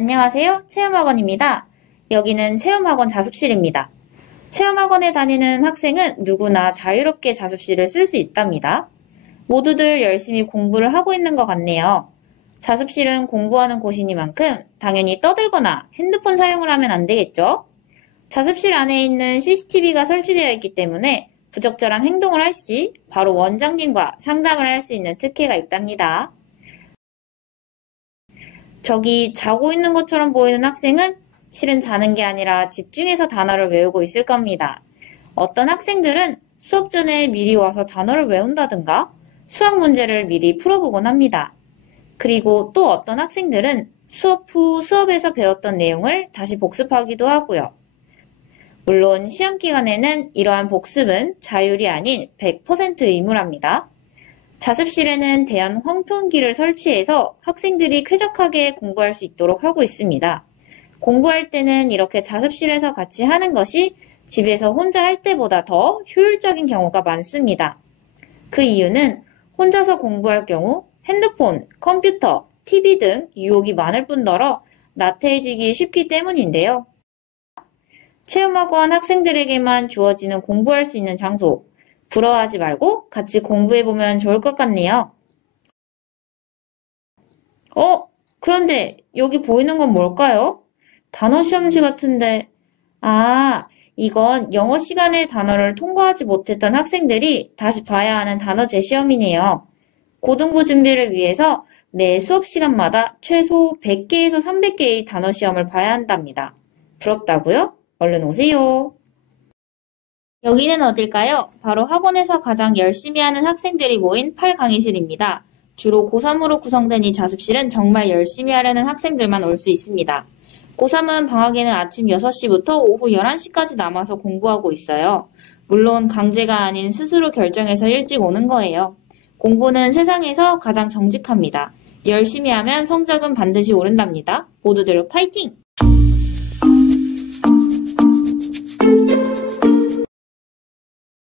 안녕하세요. 체험학원입니다. 여기는 체험학원 자습실입니다. 체험학원에 다니는 학생은 누구나 자유롭게 자습실을 쓸 수 있답니다. 모두들 열심히 공부를 하고 있는 것 같네요. 자습실은 공부하는 곳이니만큼 당연히 떠들거나 핸드폰 사용을 하면 안 되겠죠? 자습실 안에 있는 CCTV가 설치되어 있기 때문에 부적절한 행동을 할 시 바로 원장님과 상담을 할 수 있는 특혜가 있답니다. 저기 자고 있는 것처럼 보이는 학생은 실은 자는 게 아니라 집중해서 단어를 외우고 있을 겁니다. 어떤 학생들은 수업 전에 미리 와서 단어를 외운다든가 수학 문제를 미리 풀어보곤 합니다. 그리고 또 어떤 학생들은 수업 후 수업에서 배웠던 내용을 다시 복습하기도 하고요. 물론 시험 기간에는 이러한 복습은 자율이 아닌 100% 의무랍니다. 자습실에는 대형 환풍기를 설치해서 학생들이 쾌적하게 공부할 수 있도록 하고 있습니다. 공부할 때는 이렇게 자습실에서 같이 하는 것이 집에서 혼자 할 때보다 더 효율적인 경우가 많습니다. 그 이유는 혼자서 공부할 경우 핸드폰, 컴퓨터, TV 등 유혹이 많을 뿐더러 나태해지기 쉽기 때문인데요. 체험학원 학생들에게만 주어지는 공부할 수 있는 장소, 부러워하지 말고 같이 공부해보면 좋을 것 같네요. 그런데 여기 보이는 건 뭘까요? 단어 시험지 같은데. 이건 영어 시간에 단어를 통과하지 못했던 학생들이 다시 봐야 하는 단어제 시험이네요. 고등부 준비를 위해서 매 수업 시간마다 최소 100개에서 300개의 단어 시험을 봐야 한답니다. 부럽다고요? 얼른 오세요. 여기는 어딜까요? 바로 학원에서 가장 열심히 하는 학생들이 모인 8강의실입니다. 주로 고3으로 구성된 이 자습실은 정말 열심히 하려는 학생들만 올 수 있습니다. 고3은 방학에는 아침 6시부터 오후 11시까지 남아서 공부하고 있어요. 물론 강제가 아닌 스스로 결정해서 일찍 오는 거예요. 공부는 세상에서 가장 정직합니다. 열심히 하면 성적은 반드시 오른답니다. 모두들 파이팅!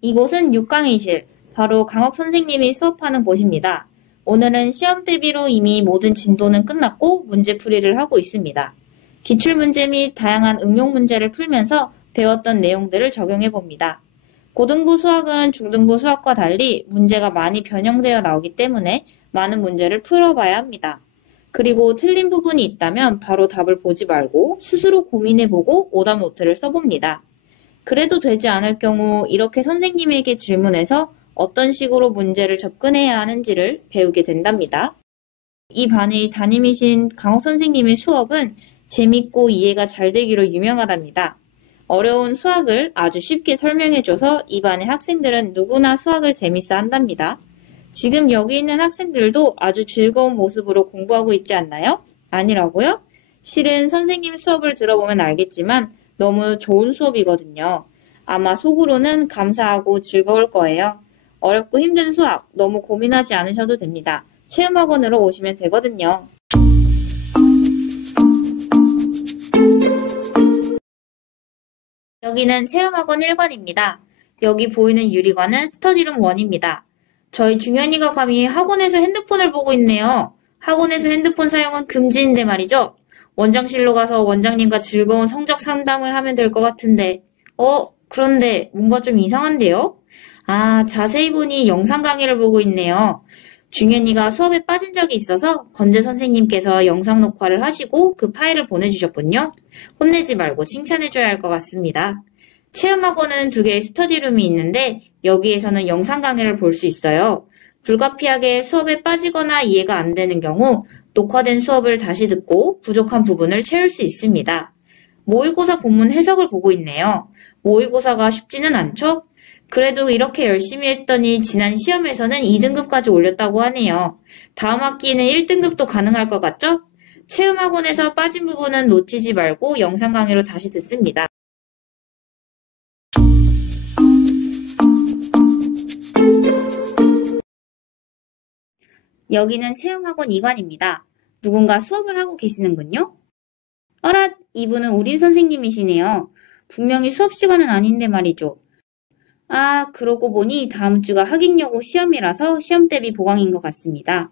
이곳은 6강의실, 바로 강옥 선생님이 수업하는 곳입니다. 오늘은 시험 대비로 이미 모든 진도는 끝났고 문제풀이를 하고 있습니다. 기출문제 및 다양한 응용 문제를 풀면서 배웠던 내용들을 적용해봅니다. 고등부 수학은 중등부 수학과 달리 문제가 많이 변형되어 나오기 때문에 많은 문제를 풀어봐야 합니다. 그리고 틀린 부분이 있다면 바로 답을 보지 말고 스스로 고민해보고 오답 노트를 써봅니다. 그래도 되지 않을 경우 이렇게 선생님에게 질문해서 어떤 식으로 문제를 접근해야 하는지를 배우게 된답니다. 이 반의 담임이신 강옥 선생님의 수업은 재밌고 이해가 잘 되기로 유명하답니다. 어려운 수학을 아주 쉽게 설명해줘서 이 반의 학생들은 누구나 수학을 재밌어 한답니다. 지금 여기 있는 학생들도 아주 즐거운 모습으로 공부하고 있지 않나요? 아니라고요? 실은 선생님 수업을 들어보면 알겠지만 너무 좋은 수업이거든요. 아마 속으로는 감사하고 즐거울 거예요. 어렵고 힘든 수학 너무 고민하지 않으셔도 됩니다. 체험학원으로 오시면 되거든요. 여기는 체험학원 1관입니다. 여기 보이는 유리관은 스터디룸 1입니다. 저희 중현이가 감히 학원에서 핸드폰을 보고 있네요. 학원에서 핸드폰 사용은 금지인데 말이죠. 원장실로 가서 원장님과 즐거운 성적 상담을 하면 될 것 같은데. 그런데 뭔가 좀 이상한데요? 자세히 보니 영상 강의를 보고 있네요. 중현이가 수업에 빠진 적이 있어서 건재 선생님께서 영상 녹화를 하시고 그 파일을 보내주셨군요. 혼내지 말고 칭찬해줘야 할 것 같습니다. 체험학원은 2개의 스터디룸이 있는데 여기에서는 영상 강의를 볼 수 있어요. 불가피하게 수업에 빠지거나 이해가 안 되는 경우 녹화된 수업을 다시 듣고 부족한 부분을 채울 수 있습니다. 모의고사 본문 해석을 보고 있네요. 모의고사가 쉽지는 않죠? 그래도 이렇게 열심히 했더니 지난 시험에서는 2등급까지 올렸다고 하네요. 다음 학기에는 1등급도 가능할 것 같죠? 체험학원에서 빠진 부분은 놓치지 말고 영상 강의로 다시 듣습니다. 여기는 체험학원 2관입니다. 누군가 수업을 하고 계시는군요. 어라, 이분은 우림 선생님이시네요. 분명히 수업 시간은 아닌데 말이죠. 그러고 보니 다음 주가 학익여고 시험이라서 시험 대비 보강인 것 같습니다.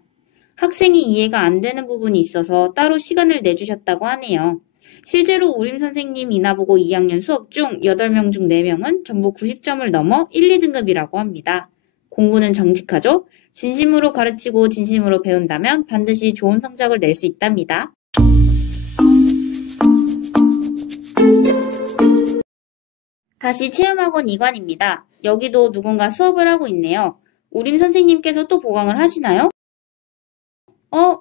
학생이 이해가 안 되는 부분이 있어서 따로 시간을 내주셨다고 하네요. 실제로 우림 선생님 이나보고 2학년 수업 중 8명 중 4명은 전부 90점을 넘어 1, 2등급이라고 합니다. 공부는 정직하죠? 진심으로 가르치고 진심으로 배운다면 반드시 좋은 성적을 낼 수 있답니다. 다시 체험학원 2관입니다. 여기도 누군가 수업을 하고 있네요. 우림 선생님께서 또 보강을 하시나요?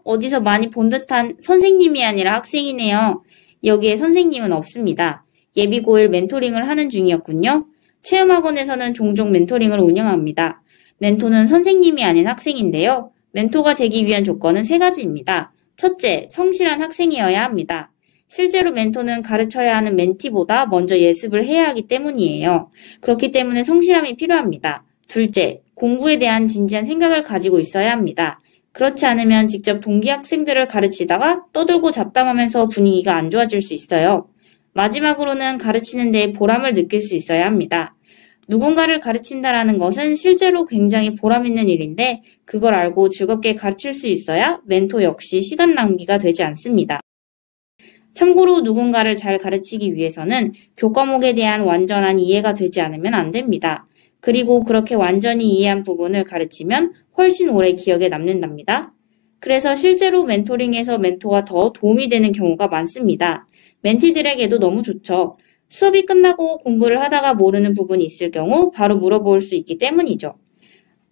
어디서 많이 본 듯한 선생님이 아니라 학생이네요. 여기에 선생님은 없습니다. 예비고1 멘토링을 하는 중이었군요. 체험학원에서는 종종 멘토링을 운영합니다. 멘토는 선생님이 아닌 학생인데요. 멘토가 되기 위한 조건은 3가지입니다. 첫째, 성실한 학생이어야 합니다. 실제로 멘토는 가르쳐야 하는 멘티보다 먼저 예습을 해야 하기 때문이에요. 그렇기 때문에 성실함이 필요합니다. 둘째, 공부에 대한 진지한 생각을 가지고 있어야 합니다. 그렇지 않으면 직접 동기 학생들을 가르치다가 떠들고 잡담하면서 분위기가 안 좋아질 수 있어요. 마지막으로는 가르치는 데 보람을 느낄 수 있어야 합니다. 누군가를 가르친다라는 것은 실제로 굉장히 보람 있는 일인데 그걸 알고 즐겁게 가르칠 수 있어야 멘토 역시 시간 낭비가 되지 않습니다. 참고로 누군가를 잘 가르치기 위해서는 교과목에 대한 완전한 이해가 되지 않으면 안 됩니다. 그리고 그렇게 완전히 이해한 부분을 가르치면 훨씬 오래 기억에 남는답니다. 그래서 실제로 멘토링에서 멘토가 더 도움이 되는 경우가 많습니다. 멘티들에게도 너무 좋죠. 수업이 끝나고 공부를 하다가 모르는 부분이 있을 경우 바로 물어볼 수 있기 때문이죠.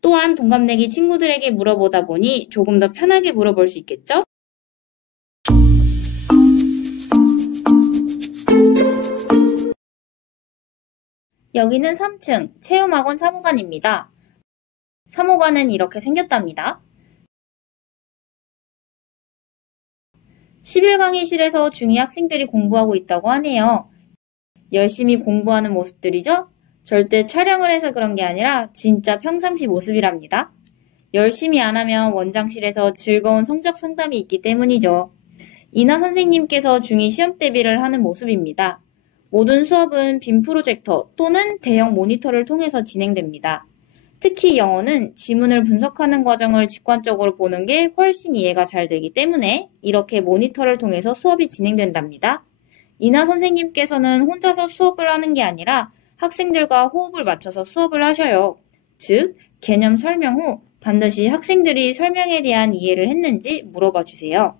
또한 동갑내기 친구들에게 물어보다 보니 조금 더 편하게 물어볼 수 있겠죠? 여기는 3층 체험학원 사무관입니다. 사무관은 이렇게 생겼답니다. 11강의실에서 중2 학생들이 공부하고 있다고 하네요. 열심히 공부하는 모습들이죠? 절대 촬영을 해서 그런 게 아니라 진짜 평상시 모습이랍니다. 열심히 안 하면 원장실에서 즐거운 성적 상담이 있기 때문이죠. 이나 선생님께서 중2 시험 대비를 하는 모습입니다. 모든 수업은 빔 프로젝터 또는 대형 모니터를 통해서 진행됩니다. 특히 영어는 지문을 분석하는 과정을 직관적으로 보는 게 훨씬 이해가 잘 되기 때문에 이렇게 모니터를 통해서 수업이 진행된답니다. 이나 선생님께서는 혼자서 수업을 하는 게 아니라 학생들과 호흡을 맞춰서 수업을 하셔요. 즉, 개념 설명 후 반드시 학생들이 설명에 대한 이해를 했는지 물어봐 주세요.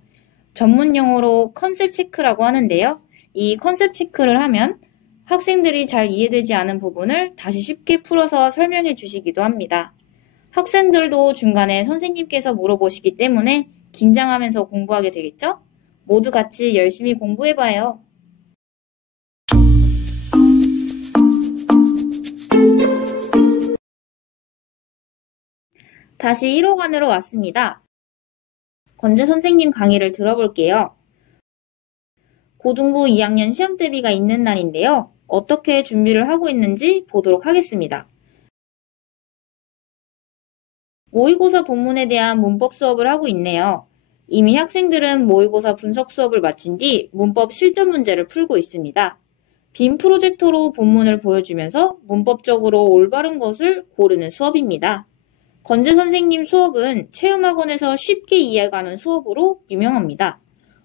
전문 용어로 컨셉 체크라고 하는데요. 이 컨셉 체크를 하면 학생들이 잘 이해되지 않은 부분을 다시 쉽게 풀어서 설명해 주시기도 합니다. 학생들도 중간에 선생님께서 물어보시기 때문에 긴장하면서 공부하게 되겠죠? 모두 같이 열심히 공부해봐요. 다시 1호관으로 왔습니다. 건재 선생님 강의를 들어볼게요. 고등부 2학년 시험 대비가 있는 날인데요. 어떻게 준비를 하고 있는지 보도록 하겠습니다. 모의고사 본문에 대한 문법 수업을 하고 있네요. 이미 학생들은 모의고사 분석 수업을 마친 뒤 문법 실전 문제를 풀고 있습니다. 빔 프로젝터로 본문을 보여주면서 문법적으로 올바른 것을 고르는 수업입니다. 건재 선생님 수업은 체험학원에서 쉽게 이해가는 수업으로 유명합니다.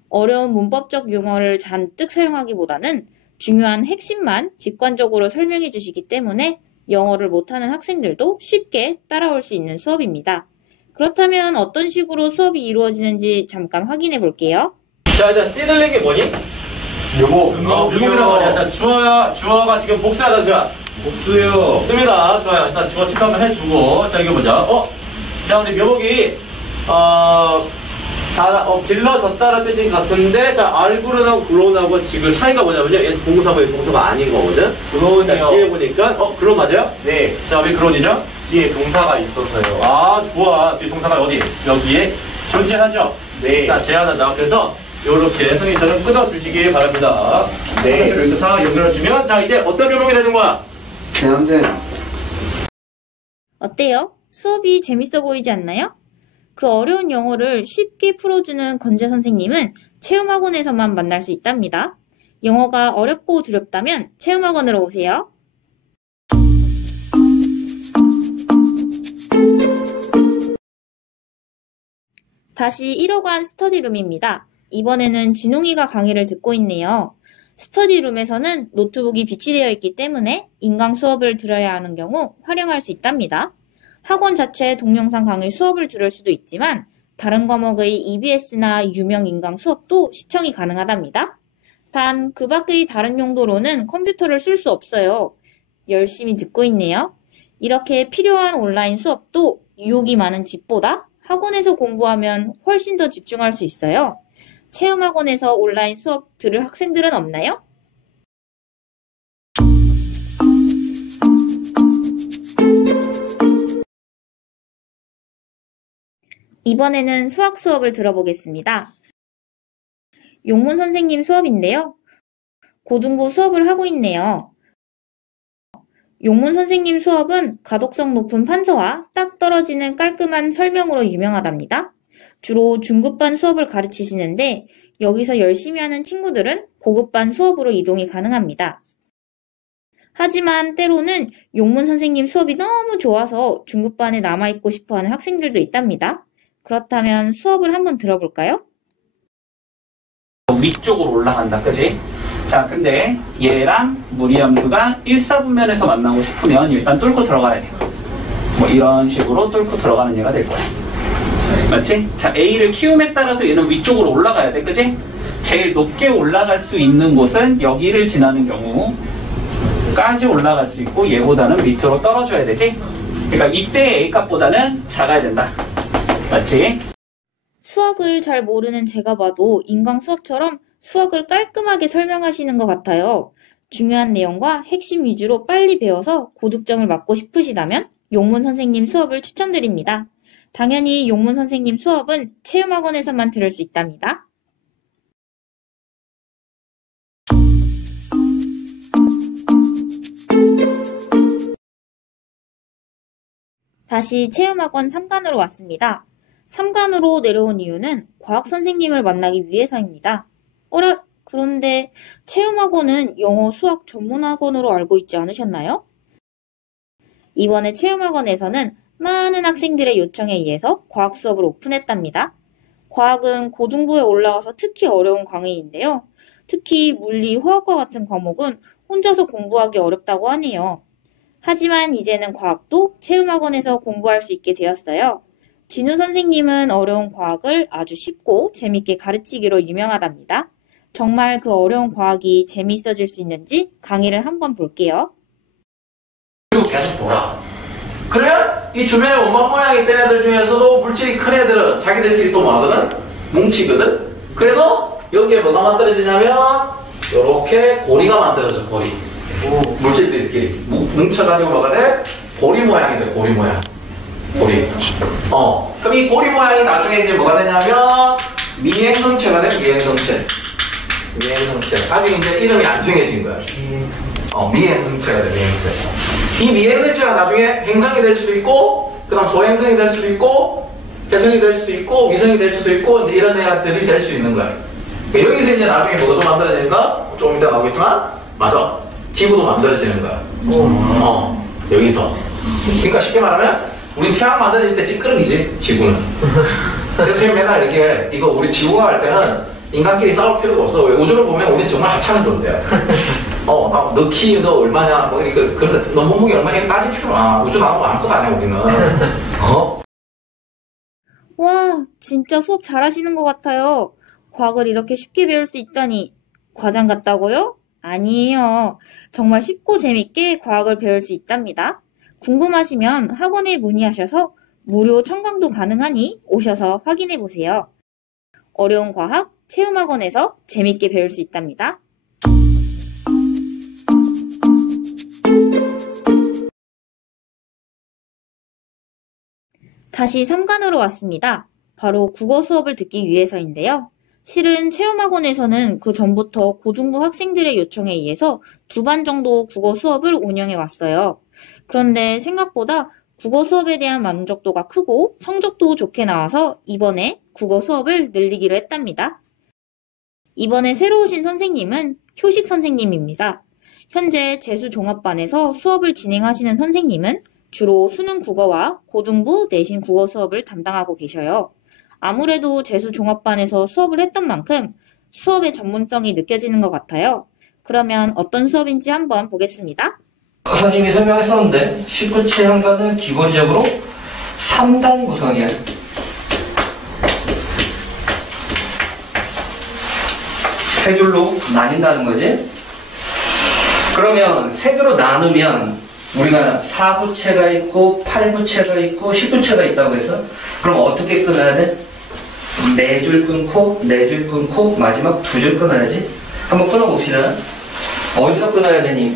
어려운 문법적 용어를 잔뜩 사용하기보다는 중요한 핵심만 직관적으로 설명해 주시기 때문에 영어를 못하는 학생들도 쉽게 따라올 수 있는 수업입니다. 그렇다면 어떤 식으로 수업이 이루어지는지 잠깐 확인해 볼게요. 자, 일단 씨들린 게 뭐니? 묘목이란 말이야. 자, 주어가 지금 복수야, 단수야? 복수요. 복수입니다. 좋아요. 일단 주어 체크 한번 해주고. 자, 이거 보자. 자, 우리 묘목이, 길러졌다는 뜻인 것 같은데, 자, 알구론하고 그론하고 지금 차이가 뭐냐면요. 얘는 동사고 얘는 동사가 아닌 거거든. 그론이요. 뒤에 보니까, 그론 맞아요? 네. 자, 왜 그론이죠? 뒤에 동사가 있어서요. 아, 좋아. 뒤에 동사가 어디? 여기에 존재하죠? 네. 자, 제안한다. 그래서, 요렇게 선생님처럼 끊어주시기 바랍니다. 네. 그리고 싹 연결해주면, 자, 이제 어떤 묘목이 되는 거야? 대한대. 어때요? 수업이 재밌어 보이지 않나요? 그 어려운 영어를 쉽게 풀어주는 건재 선생님은 체험학원에서만 만날 수 있답니다. 영어가 어렵고 두렵다면 체험학원으로 오세요. 다시 1호관 스터디룸입니다. 이번에는 진홍이가 강의를 듣고 있네요. 스터디룸에서는 노트북이 비치되어 있기 때문에 인강 수업을 들어야 하는 경우 활용할 수 있답니다. 학원 자체 동영상 강의 수업을 들을 수도 있지만 다른 과목의 EBS나 유명 인강 수업도 시청이 가능하답니다. 단 그 밖의 다른 용도로는 컴퓨터를 쓸 수 없어요. 열심히 듣고 있네요. 이렇게 필요한 온라인 수업도 유혹이 많은 집보다 학원에서 공부하면 훨씬 더 집중할 수 있어요. 체험학원에서 온라인 수업 들을 학생들은 없나요? 이번에는 수학 수업을 들어보겠습니다. 용문 선생님 수업인데요. 고등부 수업을 하고 있네요. 용문 선생님 수업은 가독성 높은 판서와 딱 떨어지는 깔끔한 설명으로 유명하답니다. 주로 중급반 수업을 가르치시는데 여기서 열심히 하는 친구들은 고급반 수업으로 이동이 가능합니다. 하지만 때로는 용문 선생님 수업이 너무 좋아서 중급반에 남아있고 싶어하는 학생들도 있답니다. 그렇다면 수업을 한번 들어볼까요? 위쪽으로 올라간다, 그지? 자, 근데 얘랑 무리함수가 1사분면에서 만나고 싶으면 일단 뚫고 들어가야 돼. 뭐 이런 식으로 뚫고 들어가는 얘가 될 거야. 맞지? 자, A를 키움에 따라서 얘는 위쪽으로 올라가야 돼, 그지? 제일 높게 올라갈 수 있는 곳은 여기를 지나는 경우까지 올라갈 수 있고 얘보다는 밑으로 떨어져야 되지? 그러니까 이때 A 값보다는 작아야 된다. 맞지? 수학을 잘 모르는 제가 봐도 인강 수업처럼 수학을 깔끔하게 설명하시는 것 같아요. 중요한 내용과 핵심 위주로 빨리 배워서 고득점을 맞고 싶으시다면 용문 선생님 수업을 추천드립니다. 당연히 용문 선생님 수업은 체험학원에서만 들을 수 있답니다. 다시 체험학원 3관으로 왔습니다. 3관으로 내려온 이유는 과학 선생님을 만나기 위해서입니다. 어라? 그런데 체험학원은 영어, 수학 전문학원으로 알고 있지 않으셨나요? 이번에 체험학원에서는 많은 학생들의 요청에 의해서 과학 수업을 오픈했답니다. 과학은 고등부에 올라가서 특히 어려운 강의인데요. 특히 물리, 화학과 같은 과목은 혼자서 공부하기 어렵다고 하네요. 하지만 이제는 과학도 체험학원에서 공부할 수 있게 되었어요. 진우 선생님은 어려운 과학을 아주 쉽고 재밌게 가르치기로 유명하답니다. 정말 그 어려운 과학이 재미있어질 수 있는지 강의를 한번 볼게요. 그리고 계속 보라. 그러면 이 주변에 원반 모양이 있던 애들 중에서도 물질이 큰 애들은 자기들끼리 또 뭐하거든? 뭉치거든? 그래서 여기에 뭐가 만들어지냐면 이렇게 고리가 만들어져, 고리. 물질들끼리 뭉쳐가지고 뭐가 돼? 고리 모양이 돼, 고리 모양. 고리. 그럼 이 고리 모양이 나중에 이제 뭐가 되냐면 미행성체가 돼, 미행성체. 미행성체. 아직 이제 이름이 안 정해진 거야. 미행성체가 돼, 미행성체. 이 미행성체가 나중에 행성이 될 수도 있고, 그 다음 소행성이 될 수도 있고, 혜성이 될 수도 있고, 위성이 될 수도 있고, 이제 이런 애들이 될 수 있는 거야. 그러니까 여기서 이제 나중에 뭐가 또 만들어지는가? 조금 이따 나오겠지만, 맞아. 지구도 만들어지는 거야. 여기서. 그러니까 쉽게 말하면, 우리 태양 만들어질 때 찌끄러기지, 지구는. 그래서 맨날 이렇게, 이거 우리 지구가 할 때는 인간끼리 싸울 필요가 없어. 왜? 우주를 보면 우리는 정말 하찮은 존재야. 너 키, 너 얼마냐, 뭐, 그런 거, 너 몸무게 얼마냐, 따질 필요 없아. 우주 나오고 아무것도 안 해, 우리는. 와, 진짜 수업 잘하시는 것 같아요. 과학을 이렇게 쉽게 배울 수 있다니. 과장 같다고요? 아니에요. 정말 쉽고 재밌게 과학을 배울 수 있답니다. 궁금하시면 학원에 문의하셔서 무료 청강도 가능하니 오셔서 확인해보세요. 어려운 과학 체험학원에서 재밌게 배울 수 있답니다. 다시 3관으로 왔습니다. 바로 국어 수업을 듣기 위해서인데요. 실은 체험학원에서는 그 전부터 고등부 학생들의 요청에 의해서 2반 정도 국어 수업을 운영해 왔어요. 그런데 생각보다 국어 수업에 대한 만족도가 크고 성적도 좋게 나와서 이번에 국어 수업을 늘리기로 했답니다. 이번에 새로 오신 선생님은 효식 선생님입니다. 현재 재수종합반에서 수업을 진행하시는 선생님은 주로 수능 국어와 고등부 내신 국어 수업을 담당하고 계셔요. 아무래도 재수종합반에서 수업을 했던 만큼 수업의 전문성이 느껴지는 것 같아요. 그러면 어떤 수업인지 한번 보겠습니다. 선생님이 설명했었는데 19채 한가는 기본적으로 3단 구성이에요. 세 줄로 나뉜다는 거지. 그러면 세 개로 나누면 우리가 4부채가 있고 8부채가 있고 10부채가 있다고 해서 그럼 어떻게 끊어야 돼? 4줄 끊고 4줄 끊고 마지막 2줄 끊어야지. 한번 끊어봅시다. 어디서 끊어야 되니?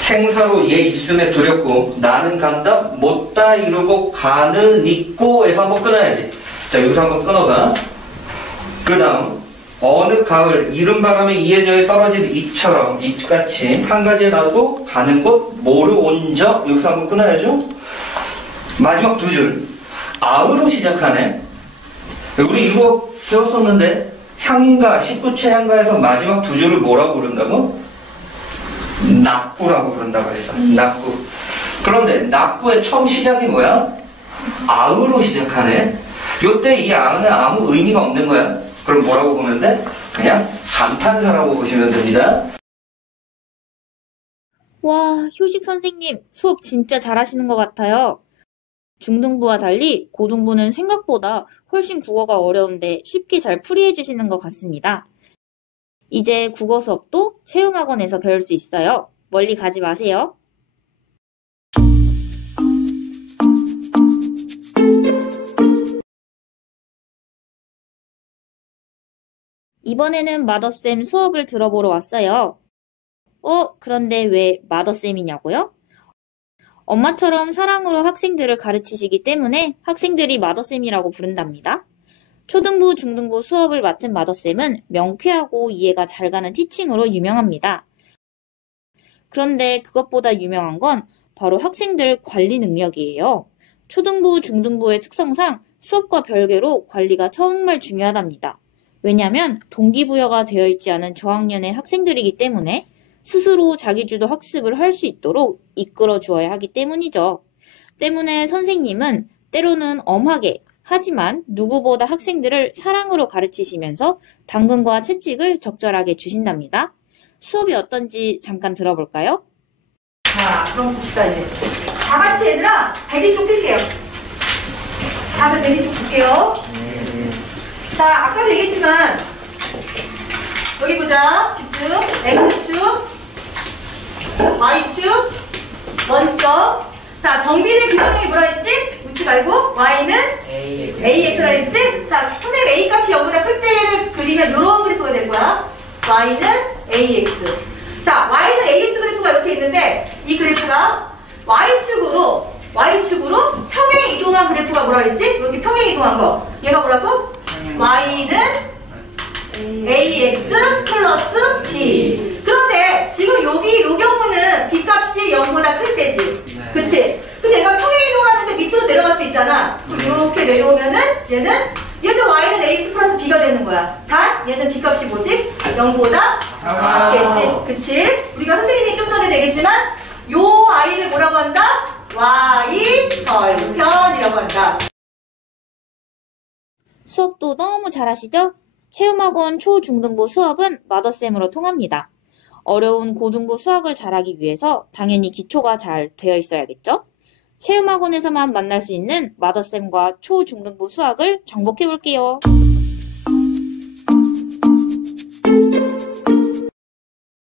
생사로 얘 있음에 두렵고 나는 간다 못다 이루고 가는 있고에서 한번 끊어야지. 자, 여기서 한번 끊어봐. 그 다음 어느 가을 이른 바람에 이해저에 떨어진 이처럼 이같이 한 가지에 놔두고 가는 곳 모르 온저 여기서 한번 끊어야죠. 마지막 2줄 아으로 시작하네. 우리 이거 배웠었는데 향가 19채 향가에서 마지막 2줄을 뭐라고 부른다고? 낙구라고 부른다고 했어. 낙구. 그런데 낙구의 처음 시작이 뭐야? 아으로 시작하네. 요때 이 아는 아무 의미가 없는 거야. 그럼 뭐라고 보면 돼? 그냥 감탄사라고 보시면 됩니다. 와, 효식 선생님 수업 진짜 잘하시는 것 같아요. 중등부와 달리 고등부는 생각보다 훨씬 국어가 어려운데 쉽게 잘 풀이해 주시는 것 같습니다. 이제 국어 수업도 체험학원에서 배울 수 있어요. 멀리 가지 마세요. 이번에는 마더쌤 수업을 들어보러 왔어요. 그런데 왜 마더쌤이냐고요? 엄마처럼 사랑으로 학생들을 가르치시기 때문에 학생들이 마더쌤이라고 부른답니다. 초등부, 중등부 수업을 맡은 마더쌤은 명쾌하고 이해가 잘 가는 티칭으로 유명합니다. 그런데 그것보다 유명한 건 바로 학생들 관리 능력이에요. 초등부, 중등부의 특성상 수업과 별개로 관리가 정말 중요하답니다. 왜냐하면 동기부여가 되어 있지 않은 저학년의 학생들이기 때문에 스스로 자기주도 학습을 할 수 있도록 이끌어 주어야 하기 때문이죠. 때문에 선생님은 때로는 엄하게 하지만 누구보다 학생들을 사랑으로 가르치시면서 당근과 채찍을 적절하게 주신답니다. 수업이 어떤지 잠깐 들어볼까요? 자, 그럼 봅시다, 이제. 다 같이 얘들아, 대기쪽 필게요. 다들 대기쪽 볼게요. 자, 아까도 얘기했지만, 여기 보자. 집중. X축, Y축, 원점. 자, 정비례 규정이 뭐라 했지? 묻지 말고, Y는 AX라 했지? 자, 선생님 A 값이 0보다 클 때를 그리면 이런 그래프가 될 거야. Y는 AX. 자, Y는 AX 그래프가 이렇게 있는데, 이 그래프가 Y축으로 평행 이동한 그래프가 뭐라 했지? 이렇게 평행 이동한 거. 얘가 뭐라고? Y는 AX 플러스 B. 그런데 지금 여기 요 경우는 B 값이 0보다 클 때지. 그치? 근데 얘가 평행 이동을 하는데 밑으로 내려갈 수 있잖아. 그럼 이렇게 내려오면은 얘도 Y는 AX 플러스 B가 되는 거야. 단 얘는 B 값이 뭐지? 0보다 작겠지. 그치? 우리가 선생님이 좀 전에 얘기했지만 요 I를 뭐라고 한다? Y 절편이라고 한다. 수업도 너무 잘하시죠? 체험학원 초, 중등부 수업은 마더쌤으로 통합니다. 어려운 고등부 수학을 잘하기 위해서 당연히 기초가 잘 되어 있어야겠죠? 체험학원에서만 만날 수 있는 마더쌤과 초, 중등부 수학을 정복해 볼게요.